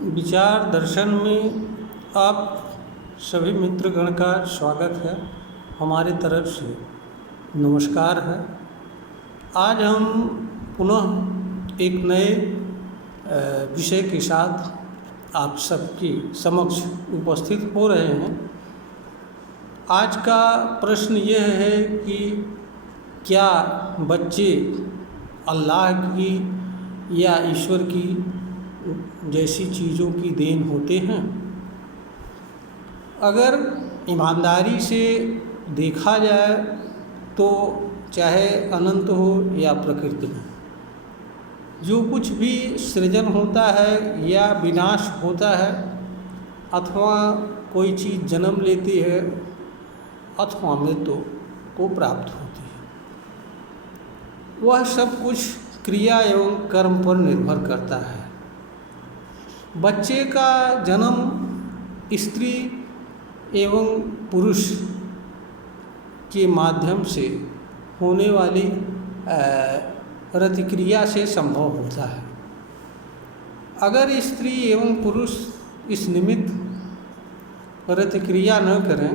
विचार दर्शन में आप सभी मित्रगण का स्वागत है। हमारी तरफ से नमस्कार है। आज हम पुनः एक नए विषय के साथ आप सबके समक्ष उपस्थित हो रहे हैं। आज का प्रश्न यह है कि क्या बच्चे अल्लाह की या ईश्वर की जैसी चीज़ों की देन होते हैं? अगर ईमानदारी से देखा जाए तो चाहे अनंत हो या प्रकृति हो, जो कुछ भी सृजन होता है या विनाश होता है, अथवा कोई चीज़ जन्म लेती है अथवा मृत्यु को प्राप्त होती है, वह सब कुछ क्रिया एवं कर्म पर निर्भर करता है। बच्चे का जन्म स्त्री एवं पुरुष के माध्यम से होने वाली रतिक्रिया से संभव होता है। अगर स्त्री एवं पुरुष इस निमित्त रतिक्रिया न करें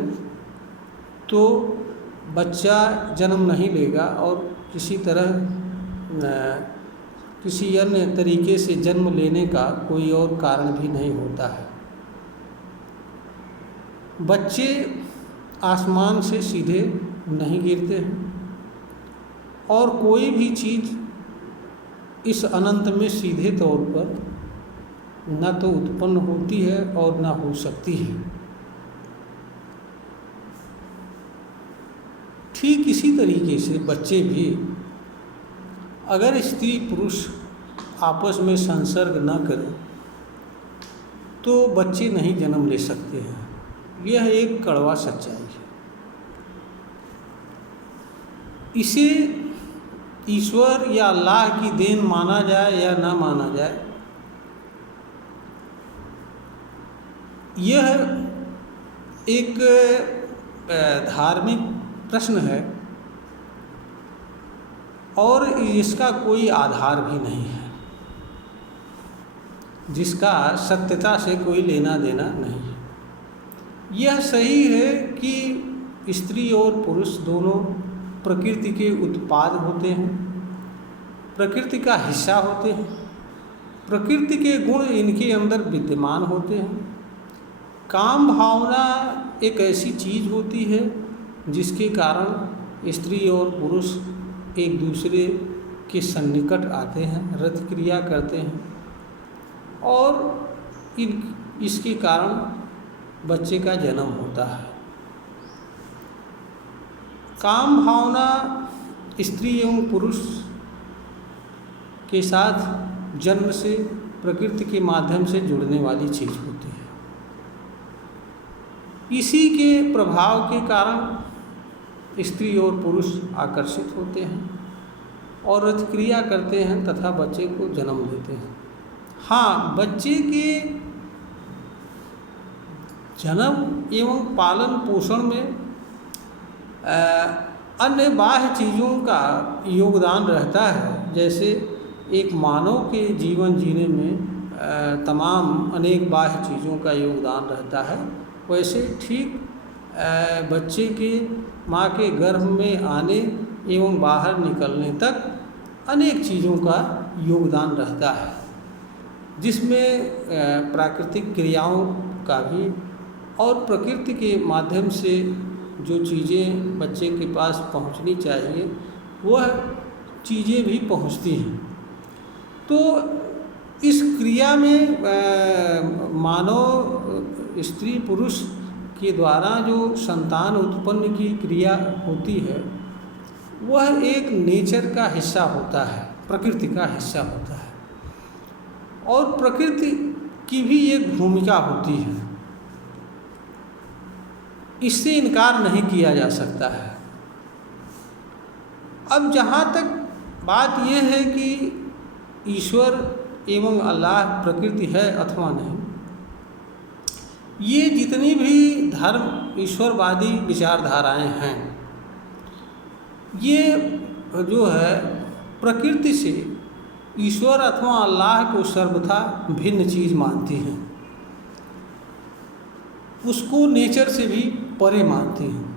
तो बच्चा जन्म नहीं लेगा और किसी अन्य तरीके से जन्म लेने का कोई और कारण भी नहीं होता है। बच्चे आसमान से सीधे नहीं गिरते हैं और कोई भी चीज़ इस अनंत में सीधे तौर पर न तो उत्पन्न होती है और न हो सकती है। ठीक इसी तरीके से बच्चे भी, अगर स्त्री पुरुष आपस में संसर्ग न करें तो बच्चे नहीं जन्म ले सकते हैं। यह एक कड़वा सच्चाई है। इसे ईश्वर या अल्लाह की देन माना जाए या ना माना जाए, यह एक धार्मिक प्रश्न है और इसका कोई आधार भी नहीं है, जिसका सत्यता से कोई लेना देना नहीं है। यह सही है कि स्त्री और पुरुष दोनों प्रकृति के उत्पाद होते हैं, प्रकृति का हिस्सा होते हैं, प्रकृति के गुण इनके अंदर विद्यमान होते हैं। काम भावना एक ऐसी चीज़ होती है जिसके कारण स्त्री और पुरुष एक दूसरे के सन्निकट आते हैं, रतिक्रिया करते हैं और इसके कारण बच्चे का जन्म होता है। काम भावना स्त्री एवं पुरुष के साथ जन्म से प्रकृति के माध्यम से जुड़ने वाली चीज़ होती है। इसी के प्रभाव के कारण स्त्री और पुरुष आकर्षित होते हैं और रतिक्रिया करते हैं तथा बच्चे को जन्म देते हैं। हाँ, बच्चे के जन्म एवं पालन पोषण में अन्य बाह्य चीज़ों का योगदान रहता है। जैसे एक मानव के जीवन जीने में तमाम अनेक बाह्य चीज़ों का योगदान रहता है, वैसे ठीक बच्चे के माँ के गर्भ में आने एवं बाहर निकलने तक अनेक चीज़ों का योगदान रहता है, जिसमें प्राकृतिक क्रियाओं का भी और प्रकृति के माध्यम से जो चीज़ें बच्चे के पास पहुंचनी चाहिए वह चीज़ें भी पहुंचती हैं। तो इस क्रिया में मानव स्त्री पुरुष के द्वारा जो संतान उत्पन्न की क्रिया होती है वह एक नेचर का हिस्सा होता है, प्रकृति का हिस्सा होता है और प्रकृति की भी एक भूमिका होती है। इससे इनकार नहीं किया जा सकता है। अब जहाँ तक बात यह है कि ईश्वर एवं अल्लाह प्रकृति है अथवा नहीं, ये जितनी भी धर्म ईश्वरवादी विचारधाराएं हैं, ये जो है प्रकृति से ईश्वर अथवा अल्लाह को सर्वथा भिन्न चीज़ मानती हैं, उसको नेचर से भी परे मानती हैं।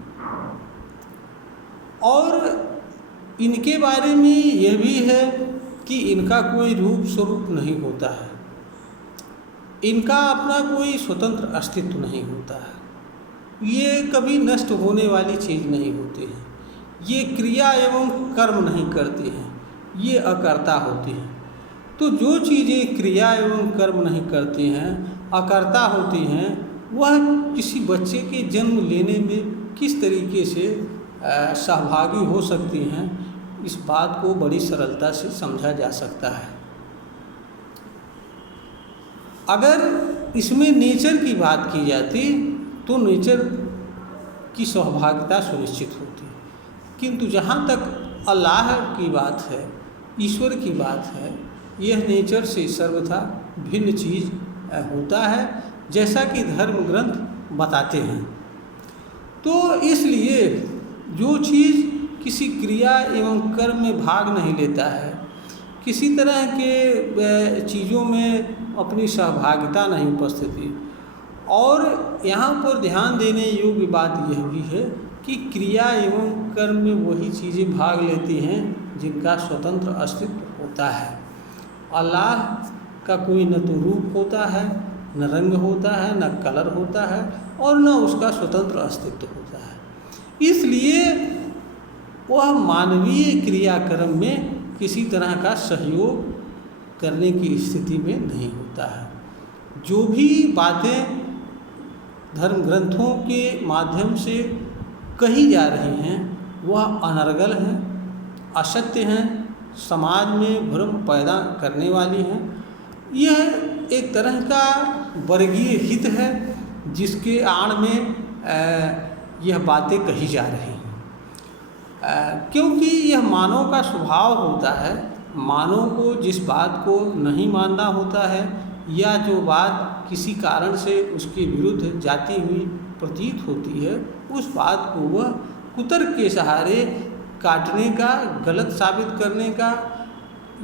और इनके बारे में यह भी है कि इनका कोई रूप स्वरूप नहीं होता है, इनका अपना कोई स्वतंत्र अस्तित्व नहीं होता है, ये कभी नष्ट होने वाली चीज़ नहीं होती है, ये क्रिया एवं कर्म नहीं करती हैं, ये अकर्ता होती हैं। तो जो चीज़ें क्रिया एवं कर्म नहीं करती हैं, अकर्ता होती हैं, वह किसी बच्चे के जन्म लेने में किस तरीके से सहभागी हो सकती हैं, इस बात को बड़ी सरलता से समझा जा सकता है। अगर इसमें नेचर की बात की जाती तो नेचर की सहभागिता सुनिश्चित होती, किंतु जहाँ तक अल्लाह की बात है, ईश्वर की बात है, यह नेचर से सर्वथा भिन्न चीज़ होता है, जैसा कि धर्म ग्रंथ बताते हैं। तो इसलिए जो चीज़ किसी क्रिया एवं कर्म में भाग नहीं लेता है, किसी तरह के चीज़ों में अपनी सहभागिता नहीं उपस्थिति, और यहाँ पर ध्यान देने योग्य बात यह भी है कि क्रिया एवं कर्म में वही चीज़ें भाग लेती हैं जिनका स्वतंत्र अस्तित्व होता है। अल्लाह का कोई न तो रूप होता है, न रंग होता है, न कलर होता है, और न उसका स्वतंत्र अस्तित्व होता है। इसलिए वह मानवीय क्रियाक्रम में किसी तरह का सहयोग करने की स्थिति में नहीं होता है। जो भी बातें धर्म ग्रंथों के माध्यम से कही जा रही हैं वह अनर्गल हैं, असत्य हैं, समाज में भ्रम पैदा करने वाली हैं। यह एक तरह का वर्गीय हित है जिसके आड़ में यह बातें कही जा रही हैं, क्योंकि यह मानव का स्वभाव होता है। मानव को जिस बात को नहीं मानना होता है या जो बात किसी कारण से उसके विरुद्ध जाती हुई प्रतीत होती है, उस बात को वह कुतर्क के सहारे काटने का, गलत साबित करने का,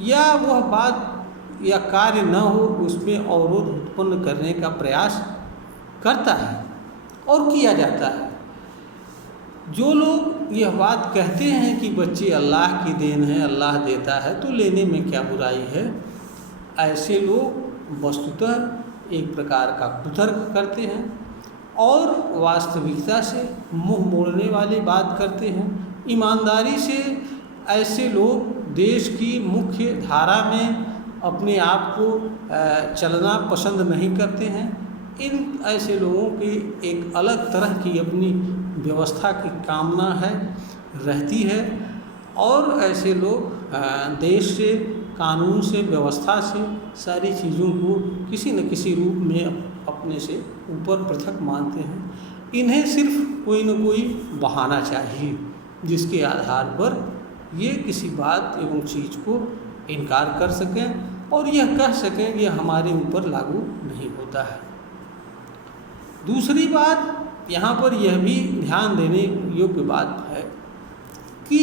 या वह बात या कार्य न हो उसमें अवरोध उत्पन्न करने का प्रयास करता है और किया जाता है। जो लोग यह बात कहते हैं कि बच्चे अल्लाह की देन है, अल्लाह देता है तो लेने में क्या बुराई है, ऐसे लोग वस्तुतः एक प्रकार का कुतर्क करते हैं और वास्तविकता से मुंह मोड़ने वाली बात करते हैं। ईमानदारी से ऐसे लोग देश की मुख्य धारा में अपने आप को चलना पसंद नहीं करते हैं। इन ऐसे लोगों की एक अलग तरह की अपनी व्यवस्था की कामना है, रहती है, और ऐसे लोग देश से, कानून से, व्यवस्था से सारी चीज़ों को किसी न किसी रूप में अपने से ऊपर पृथक मानते हैं। इन्हें सिर्फ कोई न कोई बहाना चाहिए जिसके आधार पर ये किसी बात एवं चीज़ को इनकार कर सकें और यह कह सकें कि हमारे ऊपर लागू नहीं होता है। दूसरी बात यहाँ पर यह भी ध्यान देने योग्य बात है कि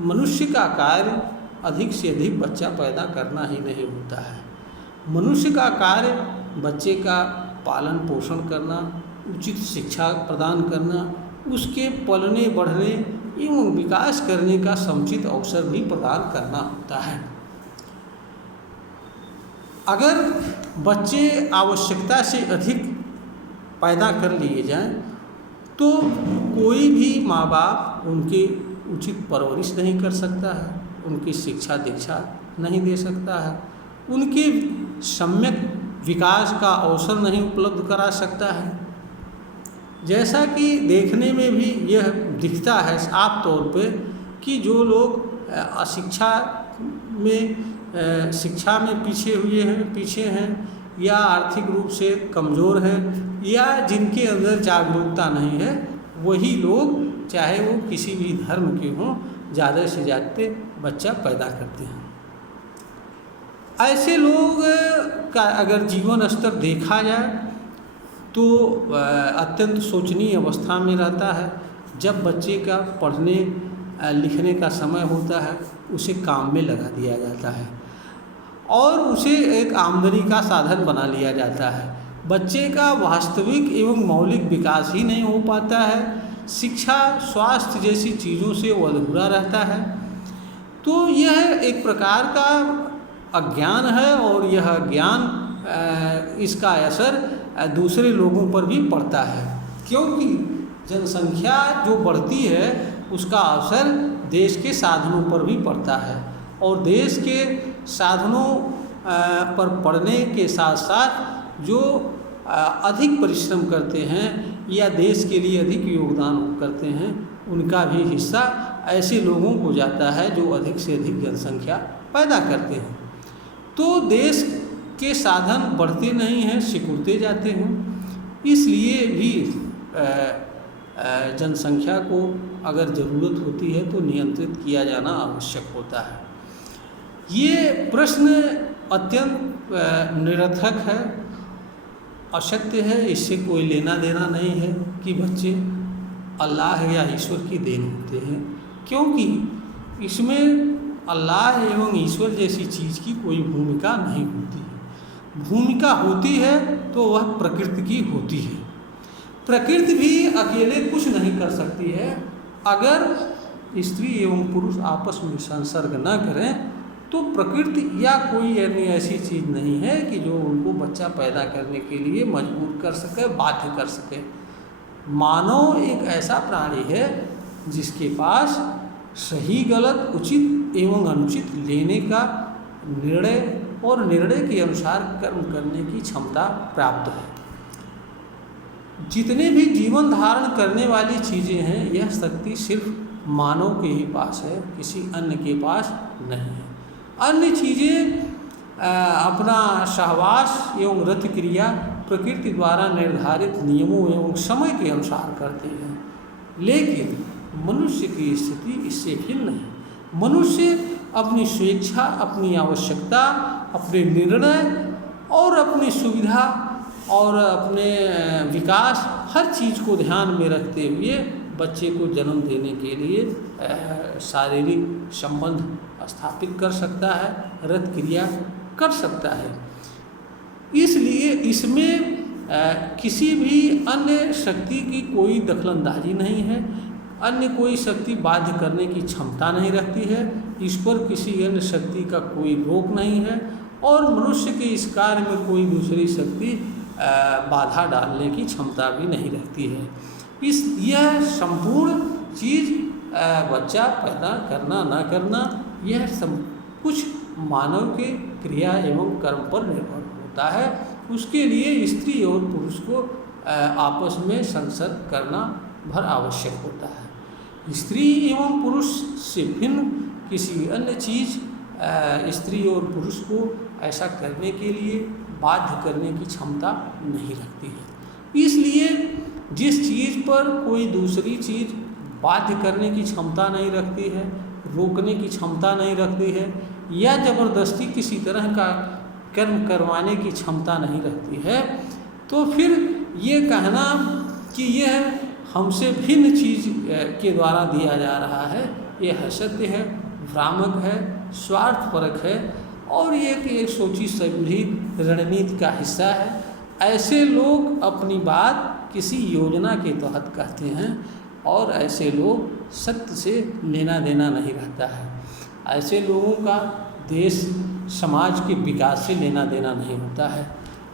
मनुष्य का कार्य अधिक से अधिक बच्चा पैदा करना ही नहीं होता है। मनुष्य का कार्य बच्चे का पालन पोषण करना, उचित शिक्षा प्रदान करना, उसके पलने बढ़ने एवं विकास करने का समुचित अवसर भी प्रदान करना होता है। अगर बच्चे आवश्यकता से अधिक पैदा कर लिए जाएं तो कोई भी माँ बाप उनकी उचित परवरिश नहीं कर सकता है, उनकी शिक्षा दीक्षा नहीं दे सकता है, उनके सम्यक विकास का अवसर नहीं उपलब्ध करा सकता है। जैसा कि देखने में भी यह दिखता है साफ तौर पे कि जो लोग शिक्षा में पीछे हैं या आर्थिक रूप से कमज़ोर हैं या जिनके अंदर जागरूकता नहीं है, वही लोग चाहे वो किसी भी धर्म के हों ज़्यादा से ज़्यादा बच्चा पैदा करते हैं। ऐसे लोग का अगर जीवन स्तर देखा जाए तो अत्यंत शोचनीय अवस्था में रहता है। जब बच्चे का पढ़ने लिखने का समय होता है उसे काम में लगा दिया जाता है और उसे एक आमदनी का साधन बना लिया जाता है। बच्चे का वास्तविक एवं मौलिक विकास ही नहीं हो पाता है। शिक्षा, स्वास्थ्य जैसी चीज़ों से वो अधूरा रहता है। तो यह एक प्रकार का अज्ञान है और यह ज्ञान इसका असर दूसरे लोगों पर भी पड़ता है, क्योंकि जनसंख्या जो बढ़ती है उसका असर देश के साधनों पर भी पड़ता है और देश के साधनों पर पड़ने के साथ साथ जो अधिक परिश्रम करते हैं या देश के लिए अधिक योगदान करते हैं उनका भी हिस्सा ऐसे लोगों को जाता है जो अधिक से अधिक जनसंख्या पैदा करते हैं। तो देश के साधन बढ़ते नहीं हैं, सिकुड़ते जाते हैं। इसलिए भी जनसंख्या को अगर ज़रूरत होती है तो नियंत्रित किया जाना आवश्यक होता है। ये प्रश्न अत्यंत निरर्थक है, असत्य है, इससे कोई लेना देना नहीं है कि बच्चे अल्लाह या ईश्वर की देन होते हैं, क्योंकि इसमें अल्लाह एवं ईश्वर जैसी चीज़ की कोई भूमिका नहीं होती है। भूमिका होती है तो वह प्रकृति की होती है। प्रकृति भी अकेले कुछ नहीं कर सकती है। अगर स्त्री एवं पुरुष आपस में संसर्ग न करें तो प्रकृति या कोई अन्य ऐसी चीज़ नहीं है कि जो उनको बच्चा पैदा करने के लिए मजबूर कर सके, बाध्य कर सके। मानव एक ऐसा प्राणी है जिसके पास सही गलत, उचित एवं अनुचित लेने का निर्णय और निर्णय के अनुसार कर्म करने की क्षमता प्राप्त है। जितने भी जीवन धारण करने वाली चीज़ें हैं यह शक्ति सिर्फ मानव के ही पास है, किसी अन्य के पास नहीं है। अन्य चीज़ें अपना सहवास एवं रति क्रिया प्रकृति द्वारा निर्धारित नियमों एवं समय के अनुसार करते हैं, लेकिन मनुष्य की स्थिति इससे भिन्न है। मनुष्य अपनी स्वेच्छा, अपनी आवश्यकता, अपने निर्णय और अपनी सुविधा और अपने विकास हर चीज़ को ध्यान में रखते हुए बच्चे को जन्म देने के लिए शारीरिक संबंध स्थापित कर सकता है, रत क्रिया कर सकता है। इसलिए इसमें किसी भी अन्य शक्ति की कोई दखलंदाजी नहीं है, अन्य कोई शक्ति बाध्य करने की क्षमता नहीं रखती है, इस पर किसी अन्य शक्ति का कोई रोक नहीं है और मनुष्य के इस कार्य में कोई दूसरी शक्ति बाधा डालने की क्षमता भी नहीं रखती है। यह संपूर्ण चीज़ बच्चा पैदा करना ना करना यह सब कुछ मानव के क्रिया एवं कर्म पर निर्भर होता है। उसके लिए स्त्री और पुरुष को आपस में संसर्ग करना भर आवश्यक होता है। स्त्री एवं पुरुष से भिन्न किसी अन्य चीज़ स्त्री और पुरुष को ऐसा करने के लिए बाध्य करने की क्षमता नहीं रखती है। इसलिए जिस चीज़ पर कोई दूसरी चीज़ बाध्य करने की क्षमता नहीं रखती है, रोकने की क्षमता नहीं रखती है या ज़बरदस्ती किसी तरह का कर्म करवाने की क्षमता नहीं रखती है, तो फिर ये कहना कि यह हमसे भिन्न चीज़ के द्वारा दिया जा रहा है, यह असत्य है, भ्रामक है, स्वार्थपरक है और ये एक सोची समझी रणनीति का हिस्सा है। ऐसे लोग अपनी बात किसी योजना के तहत कहते हैं और ऐसे लोग सत्य से लेना देना नहीं रहता है। ऐसे लोगों का देश समाज के विकास से लेना देना नहीं होता है।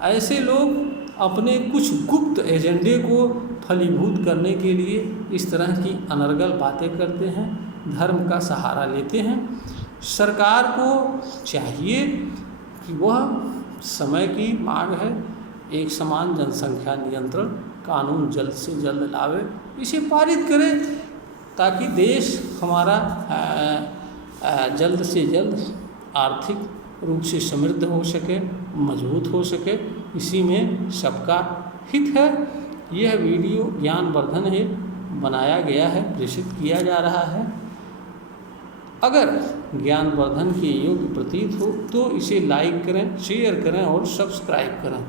ऐसे लोग अपने कुछ गुप्त एजेंडे को फलीभूत करने के लिए इस तरह की अनर्गल बातें करते हैं, धर्म का सहारा लेते हैं। सरकार को चाहिए कि वह समय की मांग है, एक समान जनसंख्या नियंत्रण कानून जल्द से जल्द लावे, इसे पारित करे ताकि देश हमारा जल्द से जल्द आर्थिक रूप से समृद्ध हो सके, मजबूत हो सके। इसी में सबका हित है। यह वीडियो ज्ञानवर्धन है, बनाया गया है, प्रेषित किया जा रहा है। अगर ज्ञानवर्धन के योग्य प्रतीत हो तो इसे लाइक करें, शेयर करें और सब्सक्राइब करें।